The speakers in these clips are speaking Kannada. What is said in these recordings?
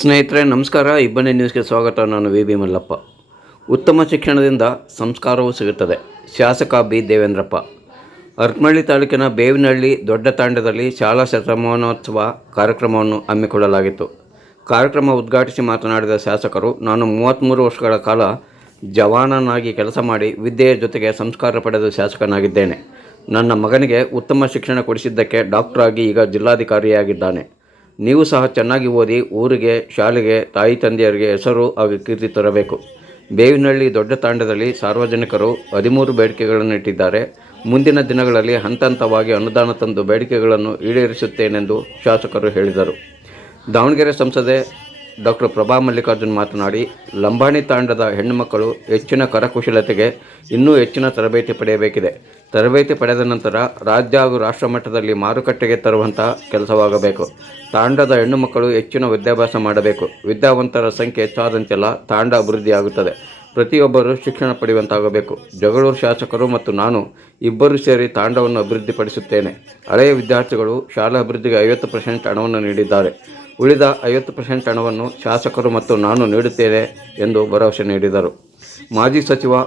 ಸ್ನೇಹಿತರೆ, ನಮಸ್ಕಾರ. ಇಬ್ಬನಿ ನ್ಯೂಸ್ಗೆ ಸ್ವಾಗತ. ನಾನು ವಿ. ಬಿ. ಮಲ್ಲಪ್ಪ. ಉತ್ತಮ ಶಿಕ್ಷಣದಿಂದ ಸಂಸ್ಕಾರವೂ ಸಿಗುತ್ತದೆ. ಶಾಸಕ ಬಿ. ದೇವೇಂದ್ರಪ್ಪ. ಅರ್ಕಮಳ್ಳಿ ತಾಲೂಕಿನ ಬೇವಿನಹಳ್ಳಿ ದೊಡ್ಡ ತಾಂಡದಲ್ಲಿ ಶಾಲಾ ಶತಮಾನೋತ್ಸವ ಕಾರ್ಯಕ್ರಮವನ್ನು ಹಮ್ಮಿಕೊಳ್ಳಲಾಗಿತ್ತು. ಕಾರ್ಯಕ್ರಮ ಉದ್ಘಾಟಿಸಿ ಮಾತನಾಡಿದ ಶಾಸಕರು, ನಾನು ಮೂವತ್ತ್ಮೂರು ವರ್ಷಗಳ ಕಾಲ ಜವಾನನಾಗಿ ಕೆಲಸ ಮಾಡಿ ವಿದ್ಯೆಯ ಜೊತೆಗೆ ಸಂಸ್ಕಾರ ಪಡೆದು ಶಾಸಕನಾಗಿದ್ದೇನೆ. ನನ್ನ ಮಗನಿಗೆ ಉತ್ತಮ ಶಿಕ್ಷಣ ಕೊಡಿಸಿದ್ದಕ್ಕೆ ಡಾಕ್ಟರಾಗಿ ಈಗ ಜಿಲ್ಲಾಧಿಕಾರಿಯಾಗಿದ್ದಾನೆ. ನೀವು ಸಹ ಚೆನ್ನಾಗಿ ಓದಿ ಊರಿಗೆ, ಶಾಲೆಗೆ, ತಾಯಿ ತಂದೆಯರಿಗೆ ಹೆಸರು ಹಾಗೂ ಕೀರ್ತಿ ತರಬೇಕು. ಬೇವಿನಹಳ್ಳಿ ದೊಡ್ಡ ತಾಂಡದಲ್ಲಿ ಸಾರ್ವಜನಿಕರು ಹದಿಮೂರು ಬೇಡಿಕೆಗಳನ್ನು ಇಟ್ಟಿದ್ದಾರೆ. ಮುಂದಿನ ದಿನಗಳಲ್ಲಿ ಹಂತ ಹಂತವಾಗಿ ಅನುದಾನ ತಂದು ಬೇಡಿಕೆಗಳನ್ನು ಈಡೇರಿಸುತ್ತೇನೆಂದು ಶಾಸಕರು ಹೇಳಿದರು. ದಾವಣಗೆರೆ ಸಂಸದೆ ಡಾಕ್ಟರ್ ಪ್ರಭಾ ಮಲ್ಲಿಕಾರ್ಜುನ್ ಮಾತನಾಡಿ, ಲಂಬಾಣಿ ತಾಂಡದ ಹೆಣ್ಣುಮಕ್ಕಳು ಹೆಚ್ಚಿನ ಕರಕುಶಲತೆಗೆ ಇನ್ನೂ ಹೆಚ್ಚಿನ ತರಬೇತಿ ಪಡೆಯಬೇಕಿದೆ. ತರಬೇತಿ ಪಡೆದ ನಂತರ ರಾಜ್ಯ ಹಾಗೂ ರಾಷ್ಟ್ರ ಮಟ್ಟದಲ್ಲಿ ಮಾರುಕಟ್ಟೆಗೆ ತರುವಂತಹ ಕೆಲಸವಾಗಬೇಕು. ತಾಂಡದ ಹೆಣ್ಣುಮಕ್ಕಳು ಹೆಚ್ಚಿನ ವಿದ್ಯಾಭ್ಯಾಸ ಮಾಡಬೇಕು. ವಿದ್ಯಾವಂತರ ಸಂಖ್ಯೆ ಹೆಚ್ಚಾದಂತೆಲ್ಲ ತಾಂಡ ಅಭಿವೃದ್ಧಿಯಾಗುತ್ತದೆ. ಪ್ರತಿಯೊಬ್ಬರು ಶಿಕ್ಷಣ ಪಡೆಯುವಂತಾಗಬೇಕು. ಜಗಳೂರು ಶಾಸಕರು ಮತ್ತು ನಾನು ಇಬ್ಬರು ಸೇರಿ ತಾಂಡವನ್ನು ಅಭಿವೃದ್ಧಿಪಡಿಸುತ್ತೇನೆ. ಹಳೆಯ ವಿದ್ಯಾರ್ಥಿಗಳು ಶಾಲಾ ಅಭಿವೃದ್ಧಿಗೆ ಐವತ್ತು ಪರ್ಸೆಂಟ್ ಹಣವನ್ನು ನೀಡಿದ್ದಾರೆ. ಉಳಿದ ಐವತ್ತು ಪರ್ಸೆಂಟ್ ಹಣವನ್ನು ಶಾಸಕರು ಮತ್ತು ನಾನು ನೀಡುತ್ತೇನೆ ಎಂದು ಭರವಸೆ ನೀಡಿದರು. ಮಾಜಿ ಸಚಿವ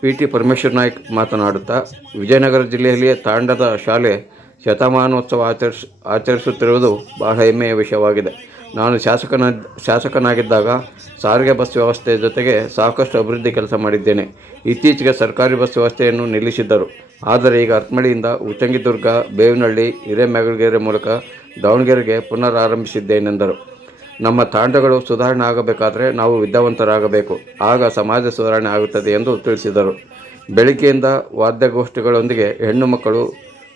ಪಿ ಟಿ ಪರಮೇಶ್ವರ್ ನಾಯ್ಕ್ ಮಾತನಾಡುತ್ತಾ, ವಿಜಯನಗರ ಜಿಲ್ಲೆಯಲ್ಲಿಯೇ ತಾಂಡದ ಶಾಲೆ ಶತಮಾನೋತ್ಸವ ಆಚರಿಸ್, ಆಚರಿಸುತ್ತಿರುವುದು ಬಹಳ ಹೆಮ್ಮೆಯ ವಿಷಯವಾಗಿದೆ. ನಾನು ಶಾಸಕನ, ಶಾಸಕನಾಗಿದ್ದಾಗ ಸಾರಿಗೆ ಬಸ್ ವ್ಯವಸ್ಥೆ ಜೊತೆಗೆ ಸಾಕಷ್ಟು ಅಭಿವೃದ್ಧಿ ಕೆಲಸ ಮಾಡಿದ್ದೇನೆ. ಇತ್ತೀಚೆಗೆ ಸರ್ಕಾರಿ ಬಸ್ ವ್ಯವಸ್ಥೆಯನ್ನು ನಿಲ್ಲಿಸಿದ್ದರು. ಆದರೆ ಈಗ ಅರ್ಕಮಳಿಯಿಂದ ಉಚ್ಚಂಗಿದುರ್ಗ, ಬೇವಿನಹಳ್ಳಿ ಹಿರೇಮ್ಯಾಗಲ್ಗೆರೆ ಮೂಲಕ ದಾವಣಗೆರೆಗೆ ಪುನರಾರಂಭಿಸಿದ್ದೇನೆಂದರು. ನಮ್ಮ ತಾಂಡಗಳು ಸುಧಾರಣೆ ಆಗಬೇಕಾದರೆ ನಾವು ವಿದ್ಯಾವಂತರಾಗಬೇಕು. ಆಗ ಸಮಾಜ ಸುಧಾರಣೆ ಆಗುತ್ತದೆ ಎಂದು ತಿಳಿಸಿದರು. ಬೆಳಿಗ್ಗೆಯಿಂದ ವಾದ್ಯಗೋಷ್ಠಿಗಳೊಂದಿಗೆ ಹೆಣ್ಣು ಮಕ್ಕಳು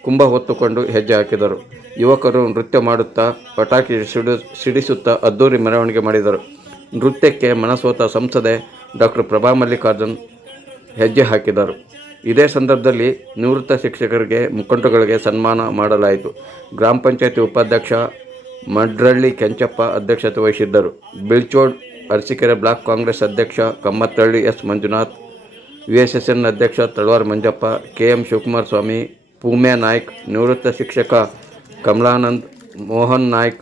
ಕುಂಭ ಹೊತ್ತುಕೊಂಡು ಹೆಜ್ಜೆ ಹಾಕಿದರು. ಯುವಕರು ನೃತ್ಯ ಮಾಡುತ್ತಾ ಪಟಾಕಿ ಸಿಡಿ, ಸಿಡಿಸುತ್ತಾ ಅದ್ದೂರಿ ಮೆರವಣಿಗೆ ಮಾಡಿದರು. ನೃತ್ಯಕ್ಕೆ ಮನಸೋತ ಸಂಸದೆ ಡಾಕ್ಟರ್ ಪ್ರಭಾ ಮಲ್ಲಿಕಾರ್ಜುನ್ ಹೆಜ್ಜೆ ಹಾಕಿದರು. ಇದೇ ಸಂದರ್ಭದಲ್ಲಿ ನಿವೃತ್ತ ಶಿಕ್ಷಕರಿಗೆ ಮುಖಂಡಗಳಿಗೆ ಸನ್ಮಾನ ಮಾಡಲಾಯಿತು. ಗ್ರಾಮ ಪಂಚಾಯತಿ ಉಪಾಧ್ಯಕ್ಷ ಮಡ್ರಳ್ಳಿ ಕೆಂಚಪ್ಪ ಅಧ್ಯಕ್ಷತೆ ವಹಿಸಿದ್ದರು. ಬಿಳ್ಚೋಡ್, ಅರಸೀಕೆರೆ ಬ್ಲಾಕ್ ಕಾಂಗ್ರೆಸ್ ಅಧ್ಯಕ್ಷ Kammathalli S Manjunath V S S N ಅಧ್ಯಕ್ಷ ತಳವಾರ್ ಮಂಜಪ್ಪ ಕೆ ಎಂ ಶಿವಕುಮಾರ್ ಸ್ವಾಮಿ ಪೂಮ್ಯಾ ನಾಯ್ಕ್, ನಿವೃತ್ತ ಶಿಕ್ಷಕ ಕಮಲಾನಂದ್, ಮೋಹನ್ ನಾಯ್ಕ್,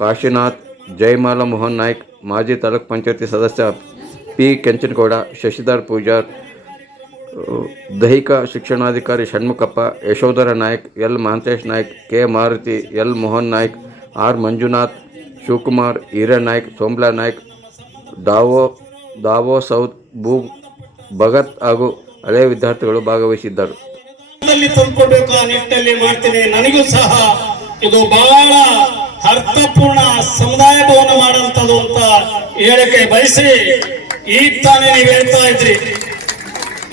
ಕಾಶಿನಾಥ್, ಜಯಮಾಲ ಮೋಹನ್ ನಾಯ್ಕ್, ಮಾಜಿ ತಾಲೂಕ್ ಪಂಚಾಯತಿ ಸದಸ್ಯ ಪಿ. ಕೆಂಚನಗೌಡ, ಶಶಿಧರ್ ಪೂಜಾರ್ ದೈಹಿಕ ಶಿಕ್ಷಣಾಧಿಕಾರಿ Shanmukhappa, Yashodhara Naik, L Mahantesh Naik, K Maruti, L Mohan Naik, R Manjunath, Shivakumar Hirenaik Somla Naik, ದಾವೋ ದಾವೋ ಸೌತ್, ಭೂ, ಭಗತ್ ಹಾಗೂ ಹಳೆಯ ವಿದ್ಯಾರ್ಥಿಗಳು ಭಾಗವಹಿಸಿದ್ದರು. ಆ ನಿಟ್ಟಿನಲ್ಲಿ ಮಾಡ್ತೀನಿ. ನನಗೂ ಸಹ ಇದು ಬಹಳ ಅರ್ಥಪೂರ್ಣ ಸಮುದಾಯ ಭವನ ಮಾಡುವಂತದ್ದು ಅಂತ ಹೇಳಕ್ಕೆ ಬಯಸಿ ಈಗ ತಾನೇ ನೀವು ಹೇಳ್ತಾ ಇದ್ರಿ.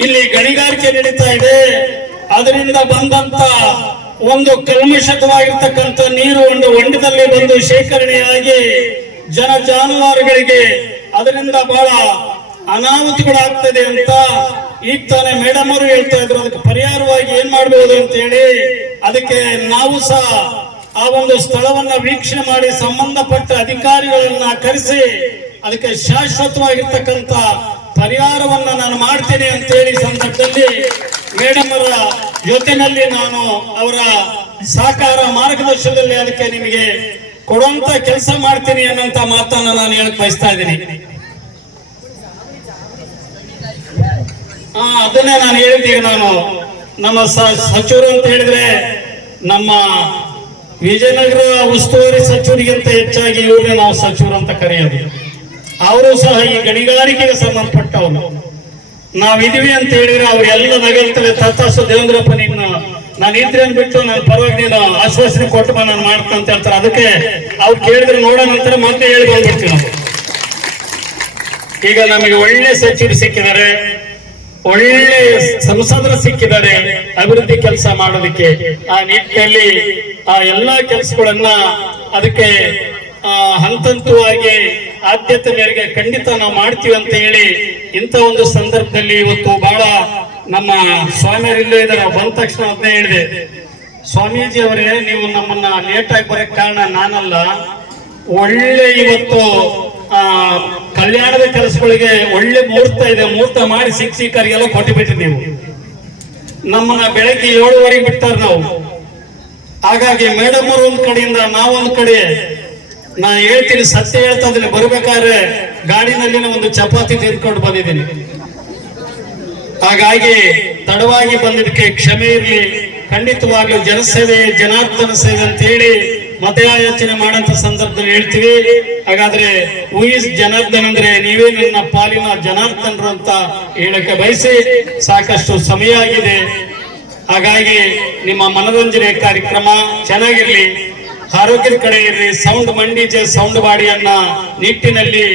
ಇಲ್ಲಿ ಗಣಿಗಾರಿಕೆ ನಡೀತಾ ಇದೆ. ಅದರಿಂದ ಬಂದಂತ ಒಂದು ಕಲ್ಮಶಕವಾಗಿರ್ತಕ್ಕಂಥ ನೀರು ಒಂದು ಹೊಂಡದಲ್ಲಿ ಬಂದು ಶೇಖರಣೆಯಾಗಿ ಜನ ಜಾನುವಾರುಗಳಿಗೆ ಅದರಿಂದ ಬಹಳ ಅನಾಹುತಗಳಾಗ್ತದೆ ಅಂತ ಈಗ ತಾನೇ ಮೇಡಮ್ ಅವರು ಹೇಳ್ತಾ ಇದ್ರು. ಅದಕ್ಕೆ ಪರಿಹಾರವಾಗಿ ಏನ್ ಮಾಡಬಹುದು ಅಂತ ಹೇಳಿ ಅದಕ್ಕೆ ನಾವು ಸಹ ಆ ಒಂದು ಸ್ಥಳವನ್ನ ವೀಕ್ಷಣೆ ಮಾಡಿ ಸಂಬಂಧಪಟ್ಟ ಅಧಿಕಾರಿಗಳನ್ನ ಕರೆಸಿ ಅದಕ್ಕೆ ಶಾಶ್ವತವಾಗಿರ್ತಕ್ಕಂಥ ಪರಿಹಾರವನ್ನ ನಾನು ಮಾಡ್ತೇನೆ ಅಂತ ಹೇಳಿ ಸಂದರ್ಭದಲ್ಲಿ ಮೇಡಮ್ ಅವರ ಜೊತೆನಲ್ಲಿ ನಾನು ಅವರ ಸಹಕಾರ ಮಾರ್ಗದರ್ಶನದಲ್ಲಿ ಅದಕ್ಕೆ ನಿಮಗೆ ಕೊಡುವಂತ ಕೆಲಸ ಮಾಡ್ತೀನಿ ಅನ್ನೋಂತ ಮಾತನ್ನ ನಾನು ಹೇಳಕ್ ಬಯಸ್ತಾ ಇದ್ದೀನಿ. ಹಾ ಅದನ್ನೇ ನಾನು ಹೇಳಿದ್ದೀನಿ ನಾನು ನಮ್ಮ ಸಚಿವರು ಅಂತ ಹೇಳಿದ್ರೆ ನಮ್ಮ ವಿಜಯನಗರ ಉಸ್ತುವಾರಿ ಸಚಿವರಿಗಿಂತ ಹೆಚ್ಚಾಗಿ ಇವ್ರನ್ನೇ ನಾವು ಸಚಿವರು ಅಂತ ಕರೆಯೋದು. ಅವರು ಸಹ ಈ ಗಣಿಗಾರಿಕೆಗೆ ಸಂಬಂಧಪಟ್ಟವರು ನಾವಿದೀವಿ ಅಂತ ಹೇಳಿದ್ರೆ ಎಲ್ಲ ನಗಲ್ತಾರೆ ತತ್ತಾಸು, ದೇವೇಂದ್ರಪ್ಪ, ನಿನ್ನ ನಾನು ಇದ್ರೆ ಬಿಟ್ಟು ನಾನು ಪರವಾಗಿ ನೀನು ಆಶ್ವಾಸನೆ ಕೊಟ್ಟು ನಾನು ಮಾಡ್ತಾ ಅಂತ ಹೇಳ್ತಾರೆ. ಅದಕ್ಕೆ ಅವ್ರು ಕೇಳಿದ್ರೆ ನೋಡೋ ನಂತರ ಮತ್ತೆ ಹೇಳಿ ಬಂದ್ಬಿಡ್ತೀವಿ ನಾವು. ಈಗ ನಮಗೆ ಒಳ್ಳೆ ಸಚಿವರು ಸಿಕ್ಕಿದ್ದಾರೆ, ಒಳ್ಳೆ ಸಂಸದರು ಸಿಕ್ಕಿದ್ದಾರೆ, ಅಭಿವೃದ್ಧಿ ಕೆಲಸ ಮಾಡೋದಕ್ಕೆ ಆ ನಿಟ್ಟಿನಲ್ಲಿ ಆ ಎಲ್ಲಾ ಕೆಲಸಗಳನ್ನ ಅದಕ್ಕೆ ಹಂತಂತವಾಗಿ ಆದ್ಯತೆ ಮೇರೆಗೆ ಖಂಡಿತ ನಾವು ಮಾಡ್ತೀವಿ ಅಂತ ಹೇಳಿ ಇಂಥ ಒಂದು ಸಂದರ್ಭದಲ್ಲಿ ಇವತ್ತು ಬಹಳ ನಮ್ಮ ಸ್ವಾಮಿಯವರಿಲ್ಲೇ ಇಲ್ಲೇ ಇದ್ದಾರೆ. ಬಂದ ತಕ್ಷಣ ಅದನ್ನೇ ಹೇಳಿದೆ. ಸ್ವಾಮೀಜಿ ಅವರೇ, ನೀವು ನಮ್ಮನ್ನ ಲೇಟ್ ಆಗಿ ಬರಕ್ ಕಾರಣ ನಾನಲ್ಲ. ಒಳ್ಳೆ ಇವತ್ತು, ಆ, ಕಲ್ಯಾಣದ ಕೆಲಸಗಳಿಗೆ ಒಳ್ಳೆ ಮುಹೂರ್ತ ಇದೆ. ಮುಹೂರ್ತ ಮಾಡಿ ಶಿಕ್ಷಕರಿಗೆಲ್ಲ ಕೊಟ್ಟು ನೀವು. ನಮ್ಮನ್ನ ಬೆಳಗ್ಗೆ ಏಳುವರೆಗೆ ಬಿಡ್ತಾರೆ ನಾವು. ಹಾಗಾಗಿ ಮೇಡಮ್ ಅವರು ಒಂದ್ ಕಡೆಯಿಂದ ನಾವೊಂದ್ ಕಡೆ ನಾ ಹೇಳ್ತೀನಿ ಸತ್ಯ ಹೇಳ್ತಾ ಇದ್ದೀನಿ ಬರ್ಬೇಕಾದ್ರೆ ಗಾಡಿನಲ್ಲಿನ ಒಂದು ಚಪಾತಿ ತಿಂದ್ಕೊಂಡು ಬಂದಿದ್ದೀನಿ. ಹಾಗಾಗಿ ತಡವಾಗಿ ಬಂದಿದ್ದಕ್ಕೆ ಕ್ಷಮೆ ಇರಲಿ. ಖಂಡಿತವಾಗ್ಲೂ ಜನಸೇವೆ, ಜನಾರ್ದನ ಸೇವೆ ಅಂತ ಹೇಳಿ ಮತಯಾಚನೆ ಮಾಡಂತ ಸಂದರ್ಭದಲ್ಲಿ ಹೇಳ್ತೀವಿ. ಹಾಗಾದ್ರೆ ಉಯಿಸ್ ಜನಾರ್ದನ್ ಅಂದ್ರೆ ನೀವೇ ನನ್ನ ಪಾಲಿನ ಜನಾರ್ದನರು ಅಂತ ಹೇಳಕ್ಕೆ ಬಯಸಿ ಸಾಕಷ್ಟು ಸಮಯ ಆಗಿದೆ. ಹಾಗಾಗಿ ನಿಮ್ಮ ಮನೋರಂಜನೆ ಕಾರ್ಯಕ್ರಮ ಚೆನ್ನಾಗಿರ್ಲಿ. ಆರೋಗ್ಯದ ಕಡೆ ಇರ್ರಿ ಸೌಂಡ್ ಮಂಡಿಜೆ ಸೌಂಡ್ ಬಾಡಿಯನ್ನ ನಿಟ್ಟಿನಲ್ಲಿ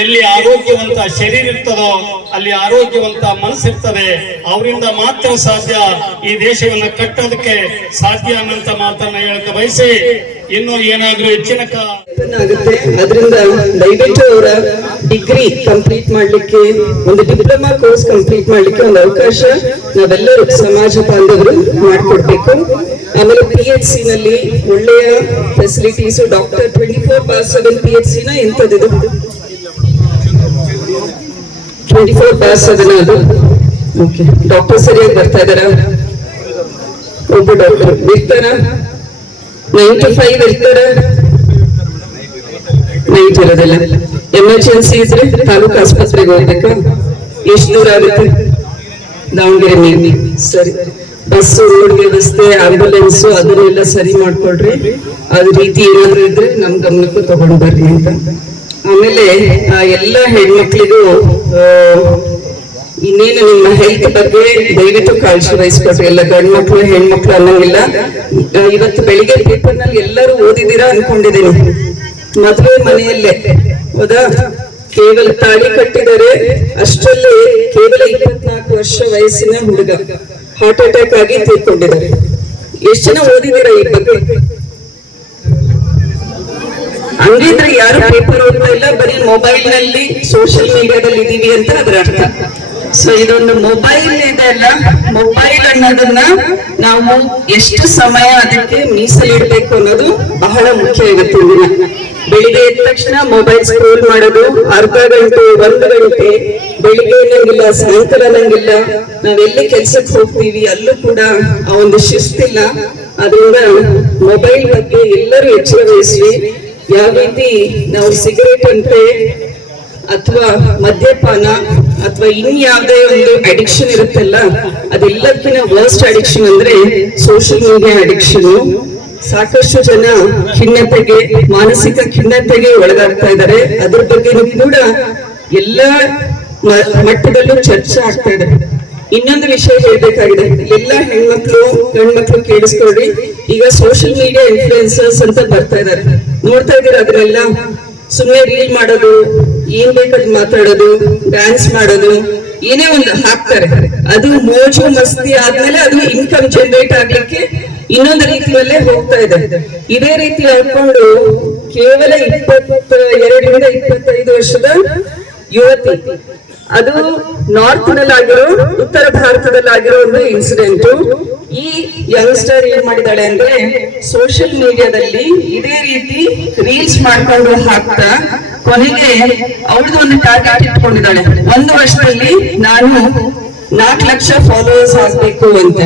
ಎಲ್ಲಿ ಆರೋಗ್ಯವಂತ ಶರೀರ ಇರ್ತದೋ ಅಲ್ಲಿ ಆರೋಗ್ಯವಂತ ಮನಸ್ಸಿರ್ತದೆ. ಅವರಿಂದ ಮಾತ್ರ ಸಾಧ್ಯ ಈ ದೇಶವನ್ನ ಕಟ್ಟೋದಕ್ಕೆ ಸಾಧ್ಯ ಅನ್ನಂತ ಮಾತನ್ನ ಹೇಳಕ್ಕೆ ಬಯಸಿ, ಇನ್ನು ಏನಾದ್ರೂ ಹೆಚ್ಚಿನ ಅದರಿಂದ ದಯವಿಟ್ಟು ಅವರ ಡಿಗ್ರಿ ಕಂಪ್ಲೀಟ್ ಮಾಡ್ಲಿಕ್ಕೆ, ಒಂದು ಡಿಪ್ಲೊಮಾ ಕೋರ್ಸ್ ಕಂಪ್ಲೀಟ್ ಮಾಡ್ಲಿಕ್ಕೆ ಒಂದು ಅವಕಾಶ ನಾವೆಲ್ಲರೂ ಸಮಾಜ ಬಾಂಧವರು ಮಾಡ್ಕೊಡ್ಬೇಕು. ಆಮೇಲೆ ಪಿ ಎಚ್ ಸಿ ನಲ್ಲಿ ಒಳ್ಳೆಯ facilities doctor twenty four bar seven P H C ನ ಟ್ವೆಂಟಿ ಫೋರ್ ಬಾರ್ ಸೆವೆನ್ ಅದು. ಓಕೆ ಡಾಕ್ಟರ್ ಸರಿಯಾಗಿ ಬರ್ತಾ ಇದಾರ ಒಬ್ಬ ಡಾಕ್ಟರ್ ಇರ್ತಾರ? ನೈನ್ ಟು ಫೈವ್ ಇರ್ತಾರ? ನೈಟ್ ಇರೋದಿಲ್ಲ. ಎಮರ್ಜೆನ್ಸಿ ಇದ್ರೆ ತಾಲೂಕು ಆಸ್ಪತ್ರೆಗೆ ಹೋಗ್ಬೇಕಾ? ಎಷ್ಟು ದೂರ ಆಗುತ್ತೆ? ದಾವಣಗೆರೆ ಮೇಲೆ ಸರಿ. ಬಸ್ ರೋಡ್ ವ್ಯವಸ್ಥೆ ಆಂಬುಲೆನ್ಸ್ ಅದನ್ನೆಲ್ಲ ಸರಿ ಮಾಡ್ಕೊಳ್ರಿ. ಅದ ರೀತಿ ಏನಾದ್ರು ಇದ್ರೆ ನಮ್ ಗಮನಕ್ಕೂ ತಗೊಂಡ್ ಬರ್ರಿ ಅಂತ. ಆಮೇಲೆ ಎಲ್ಲ ಹೆಣ್ಮಕ್ಳಿಗೂ ಇನ್ನೇನು ನಿಮ್ಮ ಹೆಲ್ತ್ ಬಗ್ಗೆ ದಯವಿಟ್ಟು ಕಾಳಜಿ ವಹಿಸ್ಕೊಟ್ರಿ ಎಲ್ಲ ಗಂಡ್ ಮಕ್ಳು ಹೆಣ್ಮಕ್ಳು ಅನ್ನಂಗಿಲ್ಲ. ಇವತ್ತು ಬೆಳಿಗ್ಗೆ ಪೇಪರ್ನಲ್ಲಿ ಎಲ್ಲರೂ ಓದಿದೀರಾ ಅನ್ಕೊಂಡಿದ್ದೀನಿ. ಮದುವೆ ಮನೆಯಲ್ಲೇ. ಹೌದಾ? ಕೇವಲ ತಾಳಿ ಕಟ್ಟಿದರೆ ಅಷ್ಟರಲ್ಲಿ ಕೇವಲ ಇಪ್ಪತ್ನಾಲ್ಕು ವರ್ಷ ವಯಸ್ಸಿನ ಹುಡುಗ. ಹಾರ್ಟ್ ಅಟ್ಯಾಕ್ ಆಗಿ ತೀರ್ಕೊಂಡಿದ್ದಾರೆ. ಎಷ್ಟು ಜನ ಓದಿದ್ದೀರಾ ಈ ಬಗ್ಗೆ? ಹಂಗಿದ್ರೆ ಯಾರು ಪೇಪರ್ ಓದ್ತಾ ಇಲ್ಲ, ಬರೀ ಮೊಬೈಲ್ನಲ್ಲಿ ಸೋಷಿಯಲ್ ಮೀಡಿಯಾದಲ್ಲಿ ಇದೀವಿ ಅಂತ ಅದ್ರ ಅರ್ಥ. ಸೊ ಇದೊಂದು ಮೊಬೈಲ್ ಇದೆ ಅಲ್ಲ ಮೊಬೈಲ್ ಅನ್ನೋದನ್ನ ನಾವು ಎಷ್ಟು ಸಮಯ ಅದಕ್ಕೆ ಮೀಸಲಿಡ್ಬೇಕು ಅನ್ನೋದು ಬಹಳ ಮುಖ್ಯ ಇವತ್ತಿನ ದಿನ. ಬೆಳಿಗ್ಗೆ ಎದ್ದ ತಕ್ಷಣ ಮೊಬೈಲ್ ಸ್ಕ್ರೋಲ್ ಮಾಡೋದು ಅರ್ಧ ಗಂಟೆ ಒಂದು ಗಂಟೆ ಬೆಳಿಗ್ಗೆ ಅನ್ನಂಗಿಲ್ಲ ಸಾಯಂಕಾಲ ಅನ್ನಂಗಿಲ್ಲ ನಾವೆಲ್ಲಿ ಕೆಲ್ಸಕ್ಕೆ ಹೋಗ್ತೀವಿ, ಅಲ್ಲೂ ಕೂಡ ಆ ಒಂದು ಶಿಸ್ತಿಲ್ಲ ಅದರಿಂದ ಮೊಬೈಲ್ ಬಗ್ಗೆ ಎಲ್ಲರೂ ಎಚ್ಚರ ವಹಿಸಿ ಯಾವ ರೀತಿ ನಾವು ಸಿಗರೇಟ್ ಅಂತೆ ಅಥವಾ ಮದ್ಯಪಾನ ಅಥವಾ ಇನ್ಯಾವುದೇ ಒಂದು ಅಡಿಕ್ಷನ್ ಇರುತ್ತಲ್ಲ, ಅದೆಲ್ಲದಕ್ಕಿಂತ ವರ್ಸ್ಟ್ ಅಡಿಕ್ಷನ್ ಅಂದ್ರೆ ಸೋಷಿಯಲ್ ಮೀಡಿಯಾ ಅಡಿಕ್ಷನ್ ಸಾಕಷ್ಟು ಜನ ಖಿನ್ನತೆಗೆ, ಮಾನಸಿಕ ಖಿನ್ನತೆಗೆ ಒಳಗಾಗ್ತಾ ಇದ್ದಾರೆ. ಅದ್ರ ಬಗ್ಗೆ ಕೂಡ ಎಲ್ಲ ಮಟ್ಟದಲ್ಲೂ ಚರ್ಚೆ ಆಗ್ತಾ ಇದೆ. ಇನ್ನೊಂದು ವಿಷಯ ಹೇಳ್ಬೇಕಾಗಿದೆ. ಎಲ್ಲ ಹೆಣ್ಮಕ್ಳು, ಗಂಡ್ಮಕ್ಳು ಕೇಳಿಸ್ಕೊಳ್ರಿ ಈಗ ಸೋಷಿಯಲ್ ಮೀಡಿಯಾ ಇನ್ಫ್ಲುಯೆನ್ಸರ್ಸ್ ಅಂತ ಬರ್ತಾ ಇದಾರೆ ನೋಡ್ತಾ ಇದೀರ ಅದ್ರೆಲ್ಲ ಸುಮ್ಮನೆ ರೀಲ್ ಮಾಡೋದು, ಏನ್ ಬೇಕಾದ್ ಮಾತಾಡೋದು ಡ್ಯಾನ್ಸ್ ಮಾಡೋದು, ಏನೇ ಒಂದು ಹಾಕ್ತಾರೆ. ಅದು ಮೋಜು ಮಸ್ತಿ ಆದ್ಮೇಲೆ ಅದು ಇನ್ಕಮ್ ಜನರೇಟ್ ಆಗ್ಲಿಕ್ಕೆ ಇನ್ನೊಂದು ರೀತಿಯಲ್ಲೇ ಹೋಗ್ತಾ ಇದೆ. ಇದೇ ರೀತಿ ಹೇಳ್ಕೊಂಡು ಕೇವಲ ಇಪ್ಪತ್ತ ಎರಡರಿಂದ ಇಪ್ಪತ್ತೈದು ವರ್ಷದ ಯುವತಿ. ಅದು ನಾರ್ತ್ ನಲ್ಲಾಗಿರೋ ಉತ್ತರ ಭಾರತದಲ್ಲಾಗಿರೋ ಒಂದು ಇನ್ಸಿಡೆಂಟ್ ಈ ಯಂಗ್ಸ್ಟರ್ ಏನ್ ಮಾಡಿದಾಳೆ ಅಂದ್ರೆ ಸೋಷಿಯಲ್ ಮೀಡಿಯಾದಲ್ಲಿ ಇದೇ ರೀತಿ ರೀಲ್ಸ್ ಮಾಡ್ಕೊಂಡು ಹಾಕ್ತಾ ಕೊನೆಗೆ ಅವಳದು ಒಂದು ಟಾರ್ಗೆಟ್ ಇಟ್ಕೊಂಡಿದ್ದಾಳೆ. ಒಂದು ವರ್ಷದಲ್ಲಿ ನಾನು ನಾಲ್ಕು ಲಕ್ಷ ಫಾಲೋವರ್ಸ್ ಆಗ್ಬೇಕು ಅಂತ.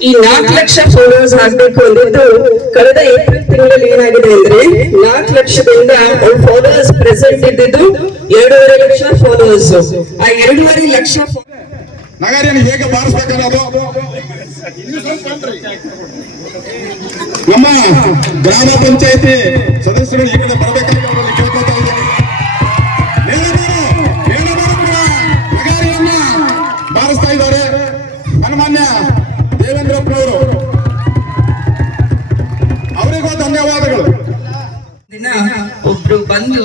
ಈ ನಾಲ್ಕು ಲಕ್ಷ ಫಾಲೋವರ್ಸ್ ಆಗ್ಬೇಕು ಅಂದಿದ್ದು ಕಳೆದ ಏಪ್ರಿಲ್ ತಿಂಗಳಲ್ಲಿ ಏನಾಗಿದೆ ಅಂದ್ರೆ ನಾಲ್ಕು ಲಕ್ಷದಿಂದ ಫಾಲೋವರ್ಸ್ ಪ್ರೆಸೆಂಟ್ ಇದ್ದಿದ್ದು ಎರಡೂವರೆ ಲಕ್ಷ ಫಾಲೋವರ್ಸ್ ಆ ಎರಡೂವರೆ ಲಕ್ಷ ನಮ್ಮ ಗ್ರಾಮ ಪಂಚಾಯತಿ ಸದಸ್ಯರು ಈ ಕಡೆ ಬರಬೇಕಂತ ಒಬ್ರು ಬಂದು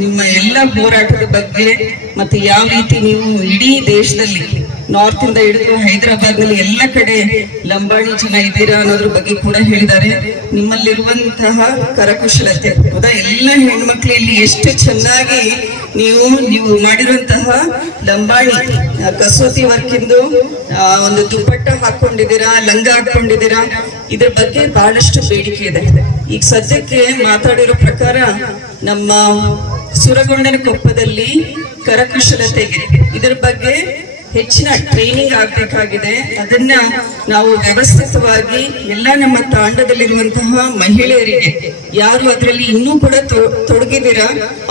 ನಿಮ್ಮ ಎಲ್ಲ ಹೋರಾಟದ ಬಗ್ಗೆ ಮತ್ತು ಯಾವ ರೀತಿ ನೀವು ಇಡೀ ದೇಶದಲ್ಲಿ ನಾರ್ತ್ ಇಂದ ಹಿಡಿದು ಹೈದರಾಬಾದ್ನಲ್ಲಿ ಎಲ್ಲ ಕಡೆ ಲಂಬಾಣಿ ಜನ ಇದ್ದೀರಾ ಅನ್ನೋದ್ರ ಬಗ್ಗೆ ಕೂಡ ಹೇಳಿದ್ದಾರೆ. ನಿಮ್ಮಲ್ಲಿರುವಂತಹ ಕರಕುಶಲತೆ ಹೌದಾ ಎಲ್ಲ ಹೆಣ್ಮಕ್ಳಲ್ಲಿ ಎಷ್ಟು ಚೆನ್ನಾಗಿ ನೀವು ನೀವು ಮಾಡಿರುವಂತಹ ಲಂಬಾಣಿ, ಕಸೂತಿ ವರ್ಕಿಂದು ಒಂದು ದುಪ್ಪಟ್ಟ ಹಾಕೊಂಡಿದ್ದೀರಾ ಲಂಗ ಹಾಕೊಂಡಿದ್ದೀರಾ ಇದ್ರ ಬಗ್ಗೆ ಬಹಳಷ್ಟು ಬೇಡಿಕೆ ಇದೆ. ಈಗ ಸದ್ಯಕ್ಕೆ ಮಾತಾಡಿರೋ ಪ್ರಕಾರ ನಮ್ಮ ಸುರಗೊಂಡನ ಕೊಪ್ಪದಲ್ಲಿ ಕರಕುಶಲತೆಗೆ ಇದರ ಬಗ್ಗೆ ಹೆಚ್ಚಿನ ಟ್ರೈನಿಂಗ್ ಆಗಬೇಕಾಗಿದೆ. ಅದನ್ನ ನಾವು ವ್ಯವಸ್ಥಿತವಾಗಿ ಎಲ್ಲ ನಮ್ಮ ತಾಂಡದಲ್ಲಿರುವಂತಹ ಮಹಿಳೆಯರಿಗೆ, ಯಾರು ಅದರಲ್ಲಿ ಇನ್ನೂ ಕೂಡ ತೊಡಗಿದಿರ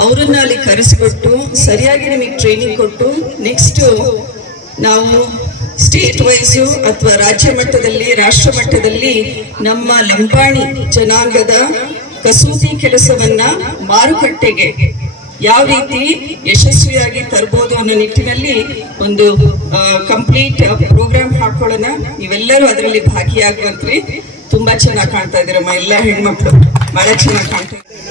ಅವರನ್ನ ಅಲ್ಲಿ ಕರೆಸಿಕೊಟ್ಟು, ಸರಿಯಾಗಿ ನಿಮಗೆ ಟ್ರೈನಿಂಗ್ ಕೊಟ್ಟು ನೆಕ್ಸ್ಟ್ ನಾವು ಸ್ಟೇಟ್ ವೈಸು ಅಥವಾ ರಾಜ್ಯ ಮಟ್ಟದಲ್ಲಿ, ರಾಷ್ಟ್ರ ಮಟ್ಟದಲ್ಲಿ ನಮ್ಮ ಲಂಬಾಣಿ ಜನಾಂಗದ ಕಸೂತಿ ಕೆಲಸವನ್ನ ಮಾರುಕಟ್ಟೆಗೆ ಯಾವ ರೀತಿ ಯಶಸ್ವಿಯಾಗಿ ತರಬಹುದು ಅನ್ನೋ ನಿಟ್ಟಿನಲ್ಲಿ ಒಂದು ಕಂಪ್ಲೀಟ್ ಪ್ರೋಗ್ರಾಮ್ ಹಾಕೊಳ್ಳೋಣ. ನೀವೆಲ್ಲರೂ ಅದರಲ್ಲಿ ಭಾಗಿಯಾಗುವಂತ್ರಿ. ತುಂಬಾ ಚೆನ್ನಾಗಿ ಕಾಣ್ತಾ ಇದ್ದೀರಮ್ಮ, ಎಲ್ಲ ಹೆಣ್ಮಕ್ಳು. ಬಹಳ ಚೆನ್ನಾಗಿ ಕಾಣ್ತಾ ಇದ್ದಾರೆ.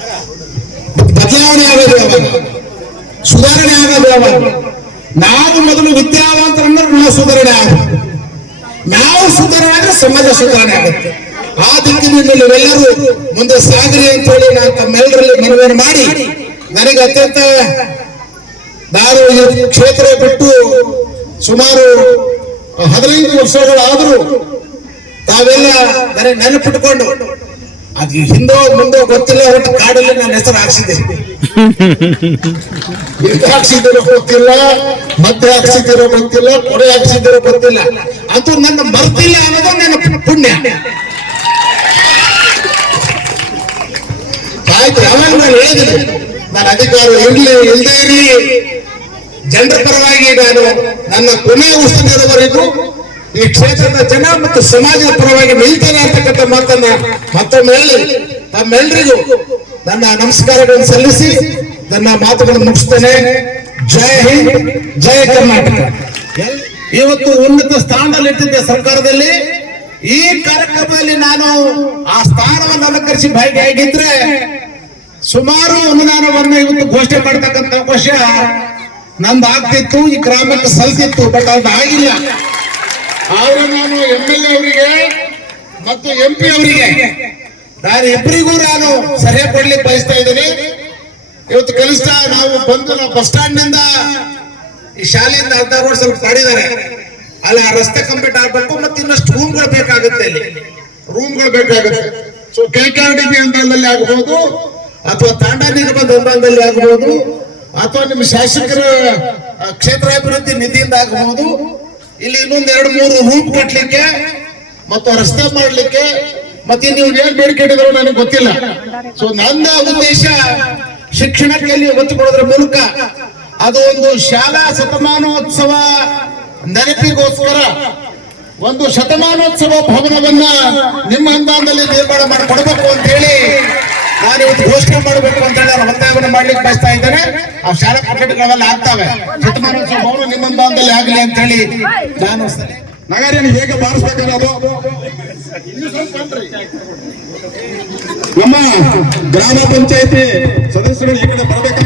ನಾವು ಮೊದಲು ವಿದ್ಯಾವಂತರನ್ನ ನಾವು ಸುಧಾರಣೆ ಆಗಬೇಕು ನಾವು ಸುಧಾರಣೆ ಆದ್ರೆ ಸಮಾಜ ಸುಧಾರಣೆ ಆಗುತ್ತೆ. ಆ ದಿಕ್ಕಿನಲ್ಲಿ ನೀವೆಲ್ಲರೂ ಮುಂದೆ ಸಾಗರಿ ಅಂತ ಹೇಳಿ ನಾನು ತಮ್ಮೆಲ್ಲರಲ್ಲಿ ಮನವಿಯನ್ನು ಮಾಡಿ, ನನಗೆ ಅತ್ಯಂತ ನಾನು ಈ ಕ್ಷೇತ್ರ ಬಿಟ್ಟು ಸುಮಾರು ಹದಿನೈದು ವರ್ಷಗಳಾದರೂ ತಾವೆಲ್ಲ ನನಗೆ ನೆನಪಿಟ್ಕೊಂಡು ಅದು ಹಿಂದೋ ಮುಂದೋ ಗೊತ್ತಿಲ್ಲ, ಒಟ್ಟು ಕಾಡಲ್ಲಿ ನನ್ನ ಹೆಸರು ಹಾಕ್ಸಿದ್ದೆ. ಎಲ್ಲಿ ಗೊತ್ತಿಲ್ಲ, ಮತ್ತೆ ಹಾಕ್ಸಿದ್ದೀರೋ ಗೊತ್ತಿಲ್ಲ ಕೊಡೆ ಹಾಕ್ಸಿದ್ದೀರೋ ಗೊತ್ತಿಲ್ಲ. ಅದು ನನ್ನ ಮರ್ತಿಲ್ಲ ಅನ್ನೋದು ನನ್ನ ಪುಣ್ಯ. ಆಯ್ತು, ಅವಾಗ ನಾನು ಹೇಳಿದ್ರು ನಾನು ಅಧಿಕಾರ ಇರ್ಲಿ ಇಲ್ಲದೆ ಇರಲಿ. ಜನರ ಪರವಾಗಿ ನಾನು ನನ್ನ ಕೊನೆ ಉಸಿರಿರುವವರೆಗೂ ಈ ಕ್ಷೇತ್ರದ ಜನ ಮತ್ತು ಸಮಾಜದ ಪರವಾಗಿ ನಿಲ್ತೇನೆ ಅಂತಕ್ಕಂಥ ಮಾತನ್ನ ಮತ್ತೊಮ್ಮೆ ಹೇಳಿ. ತಮ್ಮೆಲ್ಲರಿಗೂ ನನ್ನ ನಮಸ್ಕಾರಗಳನ್ನು ಸಲ್ಲಿಸಿ ನನ್ನ ಮಾತುಗಳನ್ನು ಮುಗಿಸ್ತೇನೆ. ಜಯ ಹಿಂದ್ ಜಯ ಕರ್ನಾಟಕ. ಇವತ್ತು ಉನ್ನತ ಸ್ಥಾನದಲ್ಲಿ ಇಟ್ಟಿದ್ದೆ ಸರ್ಕಾರದಲ್ಲಿ ಈ ಕಾರ್ಯಕ್ರಮದಲ್ಲಿ ನಾನು ಆ ಸ್ಥಾನವನ್ನು ಅಲಂಕರಿಸಿ ಭಾಗಿಯಾಗಿದ್ರೆ ಸುಮಾರು ಅನುದಾನವನ್ನು ಇವತ್ತು ಘೋಷಣೆ ಮಾಡತಕ್ಕಂತ ಅವಕಾಶ ನಂದು ಆಗ್ತಿತ್ತು ಈ ಗ್ರಾಮಕ್ಕೆ ಸಲ್ತಿತ್ತು, ಬಟ್ ಅದು ಆಗಿಲ್ಲ. ಆದ್ರೆ ನಾನು ಎಂ ಎಲ್ ಎ ಅವರಿಗೆ ಮತ್ತು ಎಂ ಪಿ ಅವರಿಗೆ ನಾನು ಇಬ್ಬರಿಗೂ ನಾನು ಸಲಹೆ ಕೊಡ್ಲಿಕ್ಕೆ ಬಯಸ್ತಾ ಇದ್ದೀನಿ. ಇವತ್ತು ಕನಿಷ್ಠ ನಾವು ಬಂದು ನಾವು ಬಸ್ ಸ್ಟಾಂಡ್ನಿಂದ ಈ ಶಾಲೆಯಿಂದ ಅರ್ಧ ರೋಡ್ ಸ್ವಲ್ಪ ತಾಡಿದ್ದಾರೆ ಅಲ್ಲಿ ಆ ರಸ್ತೆ ಕಂಪ್ಲೀಟ್ ಆಗ್ಬೇಕು ಮತ್ತೆ ಇನ್ನಷ್ಟು ರೂಮ್ಗಳು ಬೇಕಾಗುತ್ತೆ ಇಲ್ಲಿ. ರೂಮ್ಗಳು ಬೇಕಾಗುತ್ತೆ. So K K R D B ಅನುದಾನದಲ್ಲಿ ಆಗಬಹುದು ಅಥವಾ ತಾಂಡ ನಿಗಮದ ಅನುದಾನದಲ್ಲಿ ಆಗಬಹುದು ಅಥವಾ ನಿಮ್ಮ ಶಾಸಕರ ಕ್ಷೇತ್ರ ಕ್ಷೇತ್ರಾಭಿವೃದ್ಧಿ ನಿಧಿಯಿಂದ ಆಗಬಹುದು ಇಲ್ಲಿ ಇನ್ನೊಂದ್ ಎರಡು, ಮೂರು ರೂಟ್ ಕಟ್ಟಲಿಕ್ಕೆ ಮತ್ತು ರಸ್ತೆ ಮಾಡ್ಲಿಕ್ಕೆ ಮತ್ತೆ ನೀವು ಏನ್ ಬೇಡಿಕೆ ಇಟ್ಟಿದ್ರು ನನಗೆ ಗೊತ್ತಿಲ್ಲ. ಸೊ ನನ್ನ ಉದ್ದೇಶ ಶಿಕ್ಷಣಕ್ಕೆ ಇಲ್ಲಿ ಒತ್ತು ಕೊಡೋದ್ರ ಮೂಲಕ ಅದು ಒಂದು ಶಾಲಾ ಶತಮಾನೋತ್ಸವ ನೆನಪಿಗೋಸ್ಕರ ಒಂದು ಶತಮಾನೋತ್ಸವ ಭವನವನ್ನ ನಿಮ್ಮ ಅನುದಾನದಲ್ಲಿ ನಿರ್ಮಾಣ ಮಾಡಿ ಕೊಡಬೇಕು ಅಂತ ಹೇಳಿ ನಾನು ಇವತ್ತು ಘೋಷಣೆ ಮಾಡಬೇಕು ಅಂತ ಹೇಳಿ ನಾನು ಒತ್ತಾಯವನ್ನು ಮಾಡ್ಲಿಕ್ಕೆ ಬಯಸ್ತಾ ಇದ್ದಾನೆ. ಆ ಶಾಲಾ ಕಂಪನಿಗಳಲ್ಲಿ ಆಗ್ತಾವೆ. ಅವರು ನಿಮ್ಮ ಭಾಗದಲ್ಲಿ ಆಗಲಿ ಅಂತ ಹೇಳಿ ನಾನು ನಗರಿನ ಹೇಗೆ ಬಾರಿಸ್ಬೇಕನ್ನೋದು? ನಮ್ಮ ಗ್ರಾಮ ಪಂಚಾಯತಿ ಸದಸ್ಯರು ಈ ಕಡೆ ಬರಬೇಕಾಗಿ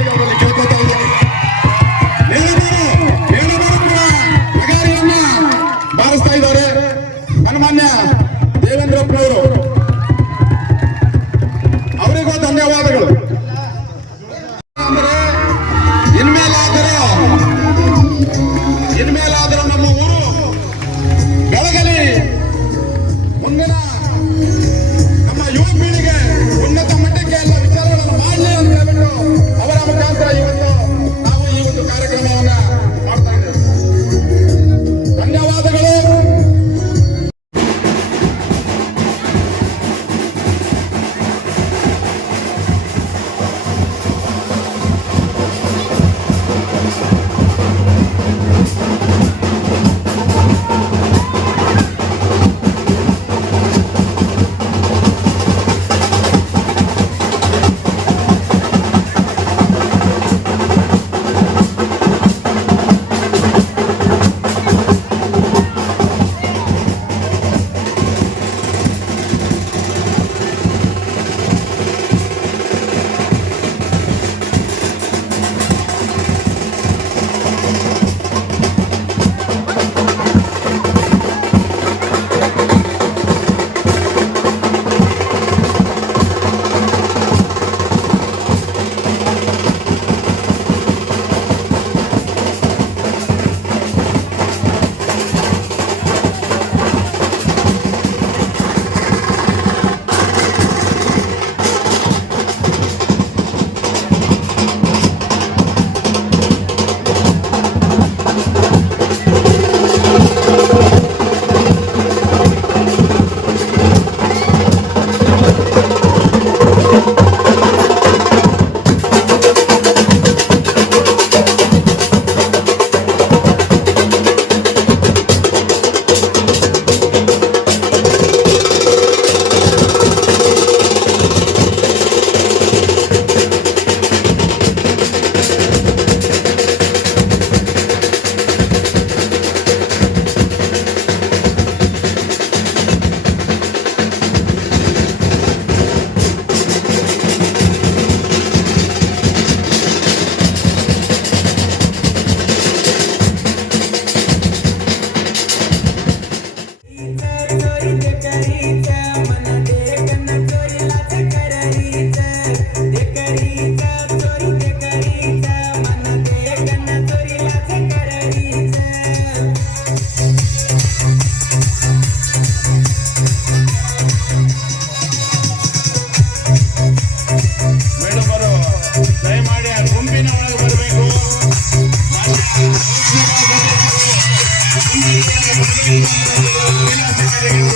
Thank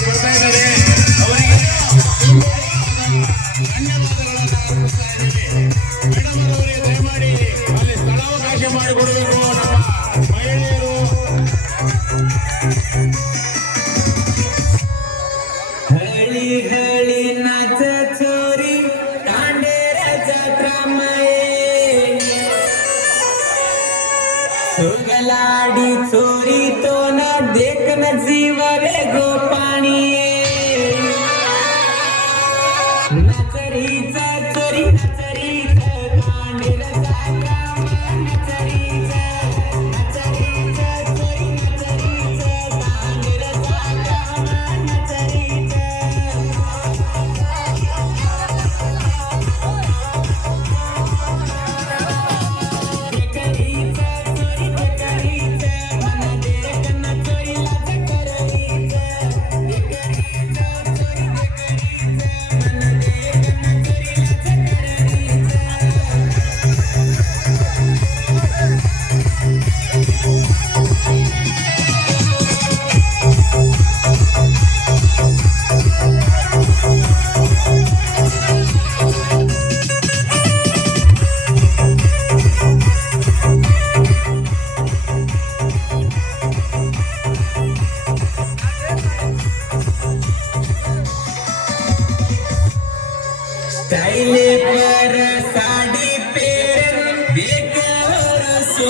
you.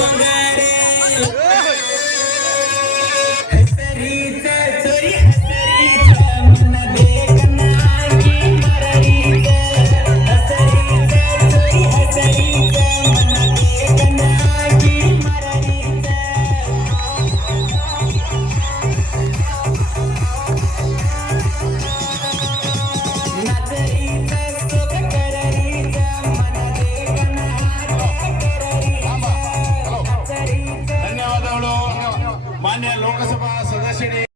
ಬಂಗಾರೇ